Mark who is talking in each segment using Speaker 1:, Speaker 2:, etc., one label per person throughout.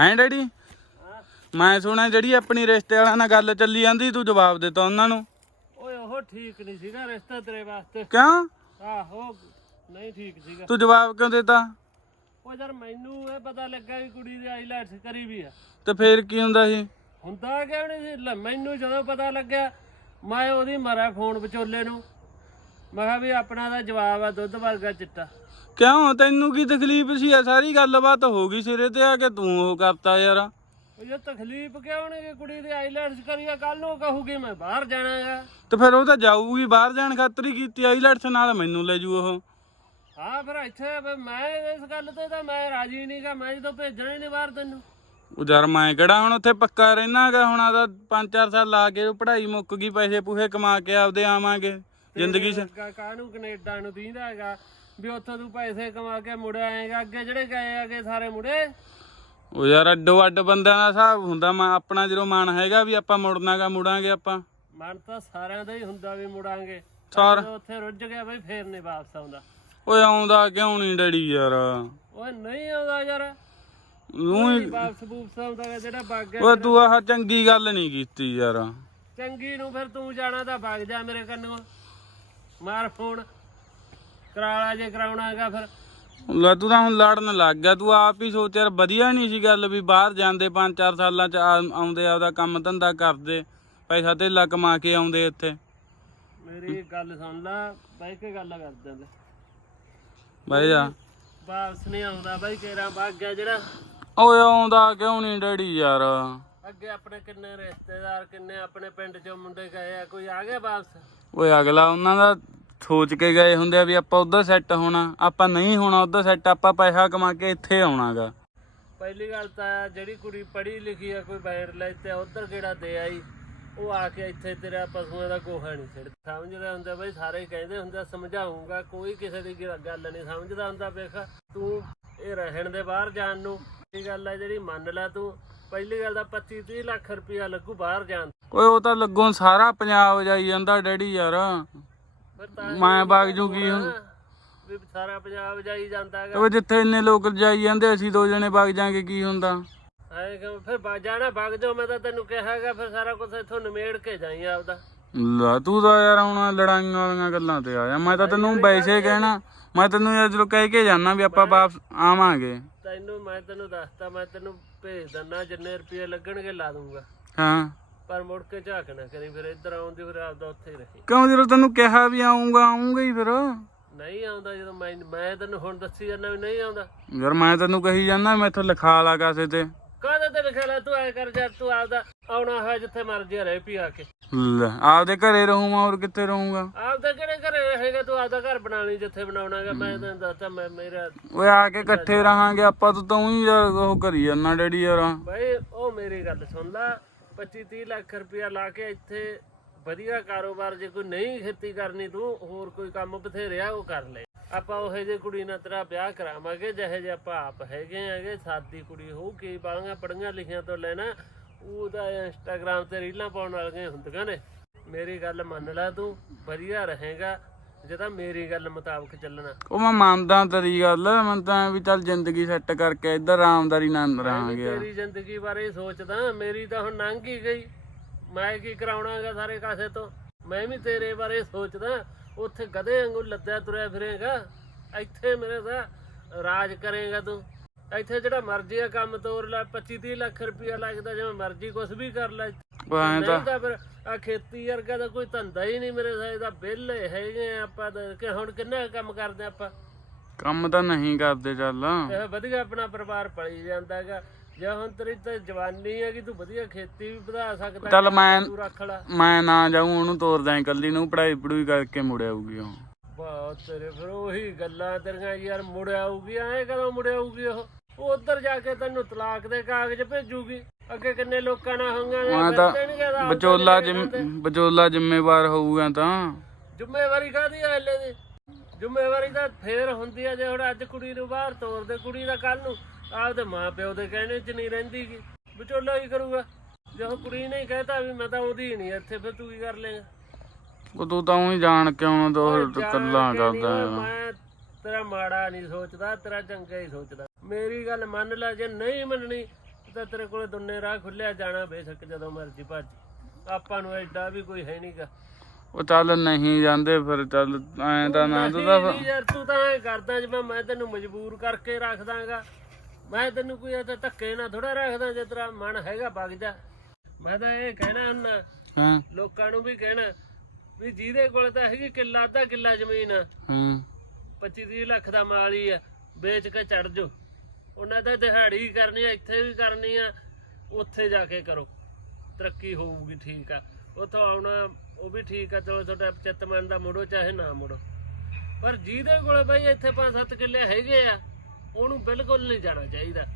Speaker 1: ਹੈਂ ਡੈਡੀ? ਮੈਂ ਸੁਣਿਆ ਜਿਹੜੀ ਆਪਣੀ ਰਿਸ਼ਤੇ ਵਾਲਿਆਂ ਨਾਲ ਗੱਲ ਚੱਲੀ ਜਾਂਦੀ ਤੂੰ ਜਵਾਬ ਦਿੱਤਾ ਉਹਨਾਂ ਨੂੰ।
Speaker 2: ਓਏ ਉਹ ਠੀਕ ਨਹੀਂ ਸੀਗਾ ਰਿਸ਼ਤਾ ਤੇਰੇ ਵਾਸਤੇ।
Speaker 1: ਕਿਉਂ?
Speaker 2: ਆਹੋ ਨਹੀਂ ਠੀਕ ਸੀਗਾ।
Speaker 1: ਤੂੰ ਜਵਾਬ ਕਿਉਂ ਦਿੱਤਾ?
Speaker 2: ਉਹ ਯਾਰ ਮੈਨੂੰ ਇਹ ਪਤਾ ਲੱਗਾ ਵੀ ਕੁੜੀ ਦੀ ਆਈਲੈਟਸ ਕਰੀ ਵੀ ਆ।
Speaker 1: ਤੇ ਫੇਰ ਕੀ ਹੁੰਦਾ ਸੀ?
Speaker 2: ਹੁੰਦਾ ਕਿਉਂ ਨਹੀਂ ਸੀ? ਲੈ ਮੈਨੂੰ ਜਦੋਂ ਪਤਾ ਲੱਗਿਆ ਮੈਂ ਉਹਦੀ ਮਰਿਆ ਫੋਨ ਵਿਚੋਲੇ ਨੂੰ। ਮੈਂ ਕਿਹਾ ਵੀ ਆਪਣਾ ਦਾ ਜਵਾਬ ਆ ਦੁੱਧ ਵਰਗਾ ਚਿੱਟਾ।
Speaker 1: ਕਿਉਂ? ਤੈਨੂੰ ਕੀ ਤਕਲੀਫ ਸੀ? ਆ ਸਾਰੀ ਗੱਲਬਾਤ ਹੋ ਗਈ ਸਿਰੇ ਤੇ ਆ ਕੇ ਤੂੰ ਉਹ ਕਰਤਾ ਯਾਰ।
Speaker 2: ਉਹ ਇਹ ਤਕਲੀਫ ਕਿਉਂ ਕਿ ਕੁੜੀ ਦੀ ਆਈਲੈਟਸ ਕਰੀ ਆ ਕੱਲ ਨੂੰ ਕਹੂਗੀ ਮੈਂ ਬਾਹਰ ਜਾਣਾ ਹੈਗਾ
Speaker 1: ਤੇ ਫਿਰ ਉਹ ਤਾਂ ਜਾਊਗੀ ਬਾਹਰ ਜਾਣ ਖਾਤਰ ਹੀ ਕੀਤੀ ਆਈਲੈਟਸ ਨਾਲ ਮੈਨੂੰ ਲੈ ਜੂ ਉਹ।
Speaker 2: ਹਾਂ ਫਿਰ ਇੱਥੇ ਮੈਂ ਇਸ ਗੱਲ ਤੇ ਤਾਂ ਮੈਂ ਰਾਜੀ ਨਹੀਂਗਾ ਮੈਂ ਜਦੋਂ ਭੇਜਣਾ ਹੀ ਨਹੀਂ ਬਾਹਰ ਤੈਨੂੰ।
Speaker 1: ਉਹ ਯਾਰ ਮੈਂ ਕਿਹੜਾ ਹੁਣ ਉੱਥੇ ਪੱਕਾ ਰਹਿਣਾਗਾ? ਹੁਣ ਆਦਾ 5-4 ਸਾਲ ਲਾ ਕੇ ਉਹ ਪੜ੍ਹਾਈ ਮੁੱਕ ਗਈ ਪੈਸੇ ਪੂਹੇ ਕਮਾ ਕੇ ਆਪਦੇ ਆਵਾਂਗੇ। ਜ਼ਿੰਦਗੀ 'ਚ।
Speaker 2: ਕਾ- ਕਾਹਨੂੰ ਕੈਨੇਡਾ ਨੂੰ ਦੀਂਦਾ ਹੈਗਾ? ਵੀ ਉੱਥੋਂ ਤੂੰ ਪੈਸੇ ਕਮਾ ਕੇ ਮੁੜ ਆਏਗਾ ਅੱਗੇ ਜਿਹੜੇ ਗਏ ਹੈਗੇ ਸਾਰੇ ਮੁੜੇ?
Speaker 1: ਉਹ ਯਾਰ ਅੱਡੋ ਅੱਡ ਬੰਦਿਆਂ ਦਾ ਹਿਸਾਬ ਹੁੰਦਾ ਮੈਂ ਆਪਣਾ ਜਦੋਂ ਮਨ ਹੈਗਾ ਵੀ ਆਪਾਂ ਮੁੜਨਾਗਾ ਮੁੜਾਂਗੇ ਆਪਾਂ।
Speaker 2: ਮਨ ਤਾਂ ਸਾਰਿਆਂ ਦਾ ਹੀ ਹੁੰਦਾ ਵੀ ਮੁੜਾਂਗੇ।
Speaker 1: ਸਾਰ
Speaker 2: ਉੱਥੇ ਰੁੱਝ ਗਿਆ ਬਈ ਫੇਰ ਨਹੀਂ ਵਾਪਸ ਆਉਂਦਾ।
Speaker 1: ਓਏ ਆਉਂਦਾ ਕਿਉਂ ਨਹੀਂ ਡੈਡੀ ਯਾਰ?
Speaker 2: ਓਏ ਨਹੀਂ ਆਉਂਦਾ ਯਾਰ।
Speaker 1: ਨੂੰ ਹੀ
Speaker 2: ਵਾਪਸ ਬੂਪਸ ਆਉਂਦਾ ਜਿਹੜਾ ਵਗ ਗਿਆ
Speaker 1: ਓਏ ਤੂੰ ਆਹ ਚੰਗੀ ਗੱਲ ਨਹੀਂ ਕੀਤੀ ਯਾਰ।
Speaker 2: ਚੰਗੀ ਨੂੰ ਫਿਰ ਤੂੰ ਜਾਣਾ ਤਾਂ ਵਗ ਜਾ ਮੇਰੇ ਕੰਨੋਂ। ਮਾਰ ਫੋਨ। ਕਰਾਲਾ ਜੇ ਕਰਾਉਣਾ ਹੈਗਾ ਫਿਰ।
Speaker 1: ਲੈ ਤੂੰ ਤਾਂ ਹੁਣ ਲੜਨ ਲੱਗ ਗਿਆ। ਤੂੰ ਆਪ ਹੀ ਸੋਚ ਯਾਰ ਵਧੀਆ ਨਹੀਂ ਸੀ ਗੱਲ ਵੀ ਬਾਹਰ ਜਾਂਦੇ 5-4 ਸਾਲਾਂ ਚ ਆ- ਆਉਂਦੇ ਆਪਦਾ ਕੰਮ ਧੰਦਾ ਕਰਦੇ। ਪੈਸਾ ਧੇਲਾ ਕਮਾ ਕੇ ਆਉਂਦੇ ਇੱਥੇ।
Speaker 2: ਮੇਰੀ ਗੱਲ ਸੁਣ ਲੈ ਬਹਿ ਕੇ ਗੱਲ ਕਰਦੇ ਲੈ
Speaker 1: ਬਾਈ ਜਾ
Speaker 2: ਵਾਪਸ ਨਹੀਂ ਆਉਂਦਾ ਬਾਈ ਕੇਰਾ ਵਗ ਗਿਆ ਜਿਹੜਾ।
Speaker 1: ਓਏ ਆਉਂਦਾ ਕਿਉਂ ਨਹੀਂ ਡੈਡੀ ਯਾਰ?
Speaker 2: ਅੱਗੇ ਆਪਣੇ ਕਿੰਨੇ ਰਿਸ਼ਤੇਦਾਰ ਕਿੰਨੇ ਆਪਣੇ ਪਿੰਡ ਚੋਂ ਮੁੰਡੇ ਗਏ ਆ ਕੋਈ ਆ ਗਿਆ ਵਾਪਸ
Speaker 1: ਓਏ, ਅਗਲਾ ਉਹਨਾਂ ਦਾ ਸੋਚ ਕੇ ਗਏ ਹੁੰਦੇ ਆ ਵੀ ਆਪਾਂ ਉਧਰ ਸੈੱਟ ਹੋਣਾ, ਆਪਾਂ ਨਹੀਂ ਹੋਣਾ ਉਧਰ ਸੈੱਟ ਆਪਾਂ ਪੈਸਾ ਕਮਾ ਕੇ ਇੱਥੇ ਆਉਣਾਗਾ।
Speaker 2: ਪਹਿਲੀ ਗੱਲ ਤਾਂ ਜਿਹੜੀ ਕੁੜੀ ਪੜ੍ਹੀ ਲਿਖੀ ਆ, ਕੋਈ ਬਾਹਰ ਤੇ ਉਧਰ ਕਿਹੜਾ ਦੇ ਆਈ? ਉਹ ਆ ਕੇ ਇੱਥੇ ਤੇਰਾ ਪਸ਼ੂਆਂ ਦਾ ਗੋਹਾ ਨਹੀਂ ਛਿੜ ਸਮਝਦੇ ਹੁੰਦੇ ਬਈ, ਸਾਰੇ ਕਹਿੰਦੇ ਹੁੰਦੇ ਸਮਝਾਉਂਗਾ, ਕੋਈ ਕਿਸੇ ਦੀ ਗੱਲ ਨਹੀਂ ਸਮਝਦਾ ਹੁੰਦਾ, ਵੇਖ। ਤੂੰ ਇਹ ਰਹਿਣ ਦੇ ਬਾਹਰ ਜਾਣ ਨੂੰ। ਇਹ ਗੱਲ ਆ ਜਿਹੜੀ ਮੰਨ ਲੈ ਤੂੰ। ਪਹਿਲੀ ਗੱਲ ਤਾਂ 25 30 ਲੱਖ ਰੁਪਇਆ ਲੱਗੂ ਬਾਹਰ ਜਾਣ
Speaker 1: ਓਏ ਉਹ ਤਾਂ ਲੱਗੋਂ ਸਾਰਾ ਪੰਜਾਬ ਜਾਈ ਜਾਂਦਾ ਡੈਡੀ ਯਾਰ।
Speaker 2: ਫਿਰ ਤਾਂ
Speaker 1: ਮੈਂ ਵਗ ਜੂਗੀ ਹੁਣ
Speaker 2: ਵੀ ਸਾਰਾ ਪੰਜਾਬ ਜਾਈ ਜਾਂਦਾ ਹੈਗਾ।
Speaker 1: ਓਏ ਜਿੱਥੇ ਇੰਨੇ ਲੋਕ ਜਾਈ ਜਾਂਦੇ ਅਸੀਂ ਦੋ ਜਣੇ ਵਗ ਜਾਾਂਗੇ ਕੀ ਹੁੰਦਾ?
Speaker 2: ਐ ਕਿ ਫਿਰ ਬਾ- ਜਾਣਾ ਭੱਗ ਜਾਓ ਮੈਂ ਤਾਂ ਤੈਨੂੰ ਕਿਹਾ ਹੈਗਾ ਫਿਰ ਸਾਰਾ ਕੁਝ ਇੱਥੋਂ ਨਿਮੇੜ ਕੇ ਜਾਈ ਆਪਦਾ।
Speaker 1: ਲੈ ਤੂੰ ਤਾਂ ਯਾਰ ਹੁਣ ਲੜਾਈਆਂ ਵਾਲੀਆਂ ਗੱਲਾਂ ਤੇ ਆਇਆ ਮੈਂ ਤਾਂ ਤੈਨੂੰ ਵੈਸੇ ਕਹਿਣਾ ਮੈਂ ਤੈਨੂੰ ਯਾਰ ਕਹਿ ਕੇ ਜਾਣਾ ਵੀ ਆਪਾਂ ਵਾਪਸ ਆਵਾਂਗੇ।
Speaker 2: ਤੈਨੂੰ ਮੈਂ ਤੈਨੂੰ ਦੱਸਤਾ ਮੈਂ ਤੈਨੂੰ ਭੇਜ ਦਿੰਨਾ ਜਿੰਨੇ ਰੁਪਏ ਲੱਗਣਗੇ ਲਾ ਦੂੰਗਾ।
Speaker 1: ਹਾਂ।
Speaker 2: ਪਰ ਮੁੜ ਕੇ ਝਾਕ ਨਾ ਕਰੀ ਫਿਰ ਇੱਧਰ ਆਉਂਦੀ ਫਿਰ ਆਪਦਾ ਉੱਥੇ ਹੀ ਰਹੀ।
Speaker 1: ਕਿਉਂ ਜਦੋਂ ਤੈਨੂੰ ਕਿਹਾ ਵੀ ਆਉਂਗਾ ਆਉਂਗਾ ਹੀ ਫਿਰ?
Speaker 2: ਨਹੀਂ ਆਉਂਦਾ ਜਦੋਂ ਮੈਂ ਮੈਂ ਤੈਨੂੰ ਹੁਣ ਦੱਸੀ ਜਾਂਦਾ ਵੀ ਨਹੀਂ ਆਉਂਦਾ।
Speaker 1: ਯਾਰ ਮੈਂ ਤੈਨੂੰ ਕਹੀ ਜਾਂਦਾ ਮੈਂ ਇੱਥੋਂ ਲਿਖਾ ਲਾ ਕਾਸੇ ਤੇ।
Speaker 2: ਕਾਹਦੇ ਤੇ ਲਿਖਿਆ ਲੈ? ਤੂੰ ਐ ਕਰ ਜਾ ਤੂੰ ਆਪਦਾ ਆਉਣਾ ਹੋਇਆ ਜਿੱਥੇ ਮਰਜ਼ੀ ਰਹਿ ਪੀ ਆ ਕੇ।
Speaker 1: ਲੈ ਆਪਦੇ ਘਰੇ ਰਹੂੰਗਾ ਹੋਰ ਕਿੱਥੇ ਰਹੂੰਗਾ?
Speaker 2: ਆਪਦਾ ਕਿਹੜੇ ਘਰੇ ਰਹੇਗਾ ਤੂੰ ਆਪਦਾ ਘਰ ਬਣਾ ਲਈ ਜਿੱਥੇ ਬਣਾਉਣਾਗਾ ਮੈਂ ਤੈਨੂੰ ਦੱਸਤਾ ਮੈਂ ਮੇਰਾ
Speaker 1: ਓਏ ਆ ਕੇ ਇਕੱਠੇ ਰਹਾਂਗੇ ਆਪਾਂ ਤੂੰ ਤਾਂ ਹੀ ਯਾਰ ਉਹ ਕਰੀ ਜਾਂਦਾ ਡੈਡੀ ਯਾਰ।
Speaker 2: ਬਈ ਉਹ ਮੇਰੀ ਗੱਲ ਸੁਣ ਲੈ 25 30 ਲੱਖ ਰੁਪਇਆ ਲਾ ਕੇ ਇੱਥੇ ਵਧੀਆ ਕਾਰੋਬਾਰ ਜੇ ਕੋਈ ਨਹੀਂ ਖੇਤੀ ਕਰਨੀ ਤੂੰ ਹੋਰ ਕੋਈ ਕੰਮ ਬਥੇਰਿਆ ਉਹ ਕਰ ਲੈ। ਆਪਾਂ ਉਹੇ ਜੇ ਕੁੜੀ ਨਾਲ ਤੇਰਾ ਵਿਆਹ ਕਰਾਵਾਂਗੇ ਜਿਹੇ ਜੇ ਆਪਾਂ ਆਪ ਹੈਗੇ ਆਗੇ ਸਾਦੀ ਕੁੜੀ ਹੋਊ ਕੀ ਬਾਲੀਆਂ ਪੜੀਆਂ ਲਿਖੀਆਂ ਤੋਂ ਲੈਣਾ ਉਹਦਾ ਇੰਸਟਾਗ੍ਰਾਮ ਤੇ ਰੀਲਾਂ ਪਾਉਣ ਵਾਲੀਆਂ ਹੁੰਦੀਆਂ ਨੇ। ਮੇਰੀ ਗੱਲ ਮੰਨ ਲੈ ਤੂੰ ਵਧੀਆ ਰਹੇਗਾ ਜੇ ਤਾਂ ਮੇਰੀ ਗੱਲ ਮੁਤਾਬਕ ਚੱਲਣਾ।
Speaker 1: ਉਹ ਮੈਂ ਮੰਨਦਾ ਤੇਰੀ ਗੱਲ ਮੈਂ ਤਾਂ ਵੀ ਚੱਲ ਜ਼ਿੰਦਗੀ ਸੈੱਟ ਕਰਕੇ ਇੱਧਰ ਆਰਾਮਦਾਰੀ ਨਾਲ ਰਹਾਂਗੇ।
Speaker 2: ਤੇਰੀ ਜ਼ਿੰਦਗੀ ਬਾਰੇ ਸੋਚਦਾ ਮੇਰੀ ਤਾਂ ਹੁਣ ਲੰਘ ਹੀ ਗਈ। ਮੈਂ ਕੀ ਕਰਾਉਣਾਗਾ ਸਾਰੇ ਕਾਸੇ ਤੋਂ? ਮੈਂ ਵੀ ਤੇਰੇ ਬਾਰੇ ਸੋਚਦਾ ਉੱਥੇ ਗਧੇ ਵਾਂਗੂ ਲੱਦਿਆ ਤੁਰਿਆ ਫਿਰੇਗਾ। ਇੱਥੇ ਮੇਰੇ ਦਾ ਰਾਜ ਕਰੇਗਾ ਤੂੰ। ਇੱਥੇ ਜਿਹੜਾ ਮਰਜ਼ੀ ਆ ਕੰਮ ਤੋਰ ਲੈ 25 30 ਲੱਖ ਰੁਪਇਆ ਲੱਗਦਾ ਜਿਵੇਂ ਮਰਜ਼ੀ ਕੁਝ ਵੀ ਕਰ ਲੈ।
Speaker 1: ਐਂ ਤਾਂ
Speaker 2: ਨਹੀਂ ਤਾਂ ਫਿਰ ਆ ਖੇਤੀ ਵਰਗਾ ਦਾ ਕੋਈ ਧੰਦਾ ਹੀ ਨਹੀਂ ਮੇਰੇ ਸਾਹ ਦਾ ਬਿੱਲ ਹੈਗੇ ਆ ਆਪਾਂ ਤਾਂ ਕਿ ਹੁਣ ਕਿੰਨਾ ਕੁ ਕੰਮ ਕਰਦੇ ਆਪਾਂ?
Speaker 1: ਕੰਮ ਤਾਂ ਨਹੀਂ ਕਰਦੇ ਚੱਲ।
Speaker 2: ਇਹ ਵਧੀਆ ਆਪਣਾ ਪਰਿਵਾਰ ਪਲੀ ਜਾਂਦਾ ਹੈਗਾ। ਜੇ ਹੁਣ ਤੇਰੀ ਤੇ ਜਵਾਨੀ ਹੈਗੀ ਤੂੰ ਵਧੀਆ ਖੇਤੀ ਵੀ ਵਧਾ ਸਕਦਾ
Speaker 1: ਚੱਲ ਮੈਂ
Speaker 2: ਤੂੰ ਰੱਖ ਲੈ।
Speaker 1: ਮੈਂ ਨਾ ਜਾਊਂ ਉਹਨੂੰ ਤੋਰਦਾ ਇਕੱਲੀ ਨੂੰ ਪੜਾਈ ਪੜੂਈ ਕਰਕੇ ਮੁੜ ਆਊਗੀ ਉਹ।
Speaker 2: ਬਹੁਤ ਤੇਰੇ ਫਿਰ ਉਹੀ ਗੱਲਾਂ ਤੇਰੀਆਂ ਯਾਰ ਮੁੜ ਆਊਗੀ ਐ ਕਦੋਂ ਮੁੜ ਆਊਗੀ ਉਹ? ਉਹ ਉੱਧਰ ਜਾ ਕੇ ਤੈਨੂੰ ਤਲਾਕ ਦੇ ਕਾਗਜ਼ ਭੇਜੂਗੀ। ਅੱਗੇ ਕਿੰਨੇ ਲੋਕਾਂ ਨਾਲ ਹੋਈਆਂ ਨੇ
Speaker 1: ਮੈਂ ਤਾਂ
Speaker 2: ਦੇਣਗੇ ਆਪ ਤਾਂ
Speaker 1: ਵਿਚੋਲਾ
Speaker 2: ਲੈ ਕੇ
Speaker 1: ਜਿੰਮ। ਵਿਚੋਲਾ ਜ਼ਿੰਮੇਵਾਰ ਹੋਊਗਾ ਤਾਂ।
Speaker 2: ਜ਼ਿੰਮੇਵਾਰੀ ਕਾਦੀ ਆ ਹਲੇ ਦੀ? ਜ਼ਿੰਮੇਵਾਰੀ ਤਾਂ ਫੇਰ ਹੁੰਦੀ ਆ ਜੇ ਹੁਣ ਅੱਜ ਕੁੜੀ ਨੂੰ ਬਾਹਰ ਤੋਰ ਦੇ ਕੁੜੀ ਦਾ ਕੱਲ ਨੂੰ ਆਪਦੇ ਮਾਂ ਪਿਓ ਦੇ ਕਹਿਣੇ 'ਚ ਨਹੀਂ ਰਹਿੰਦੀ ਗੀ। ਵਿਚੋਲਾ ਕੀ ਕਰੂਗਾ? ਜੇ ਉਹ ਕੁੜੀ ਨੇ ਹੀ ਕਹਿਤਾ ਵੀ ਮੈਂ ਤਾਂ ਉਹਦੀ ਨਹੀਂ ਇੱਥੇ ਫਿਰ ਤੂੰ ਕੀ ਕਰ ਲੇਗਾ
Speaker 1: ਉਹ ਤੂੰ ਤਾਂ ਉਹੀ ਜਾਣ ਕੇ ਉਹਨਾਂ ਤੋਂ ਕੱਲਾ ਕਰਦਾ ਹੈ
Speaker 2: ਮੈਂ ਤੇਰਾ ਮਾੜਾ ਨਹੀਂ ਸੋਚਦਾ ਤੇਰਾ ਚੰਗਾ ਹੀ ਸੋਚਦਾ। ਮੇਰੀ ਗੱਲ ਮੰਨ ਲੈ ਜੇ ਨਹੀਂ ਮੰਨਣੀ ਤਾਂ ਤੇਰੇ ਕੋਲੇ ਦੁੰਨੇ ਰਾਹ ਖੁੱਲਿਆ ਜਾਣਾ ਬੇਸ਼ੱਕ ਜਦੋਂ ਮਰਜ਼ੀ ਭੱਜ। ਆਪਾਂ ਨੂੰ ਐਡਾ ਵੀ ਕੋਈ ਹੈ ਨਹੀਂਗਾ
Speaker 1: ਉਹ ਚੱਲ ਨਹੀਂ ਜਾਂਦੇ ਫਿਰ ਚੱਲ ਐਂ ਤਾਂ ਨਾ ਤੂੰ ਤਾਂ
Speaker 2: ਯਾਰ ਤੂੰ ਤਾਂ ਐ ਕਰਦਾ ਜਿਵੇਂ ਮੈਂ ਤੈਨੂੰ ਮਜਬੂਰ ਕਰਕੇ ਰੱਖ ਦਾਂਗਾ ਮੈਂ ਤੈਨੂੰ ਕੋਈ ਇਹ ਧੱਕੇ ਨਾ ਥੋੜਾ ਰੱਖਦਾ ਜੇ ਤੇਰਾ ਮਨ ਹੈਗਾ ਵਗ ਜਾ। ਮੈਂ ਤਾਂ ਇਹ ਕਹਿਣਾ ਹੁੰਦਾ
Speaker 1: ਹਾਂ।
Speaker 2: ਲੋਕਾਂ ਨੂੰ ਵੀ ਕਹਿਣਾ ਵੀ ਜਿਹਦੇ ਕੋਲ ਤਾਂ ਹੈਗੀ ਕਿੱਲਾ ਅੱਧਾ ਕਿੱਲਾ ਜ਼ਮੀਨ
Speaker 1: ਹਾਂ।
Speaker 2: 25 30 ਲੱਖ ਦਾ ਮਾਲ ਹੀ ਆ। ਵੇਚ ਕੇ ਚੜ ਜੋ ਉਹਨਾਂ ਦਾ ਦਿਹਾੜੀ ਕਰਨੀ ਆ, ਇੱਥੇ ਵੀ ਕਰਨੀ ਆ, ਉੱਥੇ ਜਾ ਕੇ ਕਰੋ। ਤਰੱਕੀ ਹੋਊਗੀ, ਠੀਕ ਆ। ਉੱਥੋਂ ਆਉਣਾ, ਉਹ ਵੀ ਠੀਕ ਆ, ਚਲੋ ਤੁਹਾਡਾ ਚਿੱਤ ਦਾ ਮੁੜੋ ਚਾਹੇ ਨਾ ਮੁੜੋ। ਪਰ ਜਿਹਦੇ ਕੋਲੇ ਬਈ ਇੱਥੇ 5-7 ਕਿੱਲੇ ਹੈਗੇ ਆ, ਉਹਨੂੰ ਬਿਲਕੁਲ ਨਹੀਂ ਜਾਣਾ ਚਾਹੀਦਾ।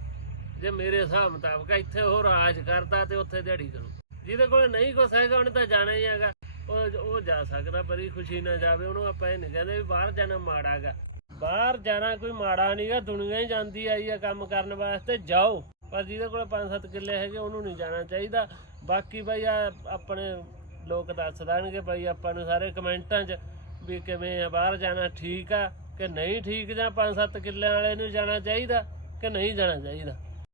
Speaker 2: ਜੇ ਮੇਰੇ ਹਿਸਾਬ ਮੁਤਾਬਕ ਇੱਥੇ ਉਹ ਰਾਜ ਕਰਦਾ ਤੇ ਉੱਥੇ ਦਿਹਾੜੀ ਕਰੋ। ਜਿਹਦੇ ਕੋਲੇ ਨਹੀਂ ਕੁਛ ਹੈਗਾ, ਉਹਨੇ ਤਾਂ ਜਾਣਾ ਹੀ ਹੈਗਾ। ਉਹ ਉਹ ਜਾ ਸਕਦਾ, ਬੜੀ ਖੁਸ਼ੀ ਨਾਲ ਜਾਵੇ, ਉਹਨੂੰ ਆਪਾਂ ਇਹ ਨਹੀਂ ਕਹਿੰਦੇ ਵੀ ਬਾਹਰ ਜਾਣਾ ਮਾੜਾਗਾ ਬਾਹਰ ਜਾਣਾ ਕੋਈ ਮਾੜਾ ਨਹੀਂਗਾ ਦੁਨੀਆ ਹੀ ਜਾਂਦੀ ਆਈ ਆ ਕੰਮ ਕਰਨ ਵਾਸਤੇ, ਜਾਓ। ਪਰ ਜਿਹਦੇ ਕੋਲ 5-7 ਕਿੱਲੇ ਹੈਗੇ, ਉਹਨੂੰ ਨਹੀਂ ਜਾਣਾ ਚਾਹੀਦਾ। ਬਾਕੀ ਬਈ ਆ ਆਪਣੇ ਲੋਕ ਦੱਸ ਦੇਣਗੇ ਬਈ ਆਪਾਂ ਨੂੰ ਸਾਰੇ ਕਮੈਂਟਾਂ 'ਚ ਵੀ ਕਿਵੇਂ ਆ, ਬਾਹਰ ਜਾਣਾ ਠੀਕ ਆ ਕਿ ਨਹੀਂ ਠੀਕ ਜਾਂ 5-7 ਕਿੱਲਿਆਂ ਵਾਲੇ ਨੂੰ ਜਾਣਾ ਚਾਹੀਦਾ ਕਿ ਨਹੀਂ ਜਾਣਾ ਚਾਹੀਦਾ।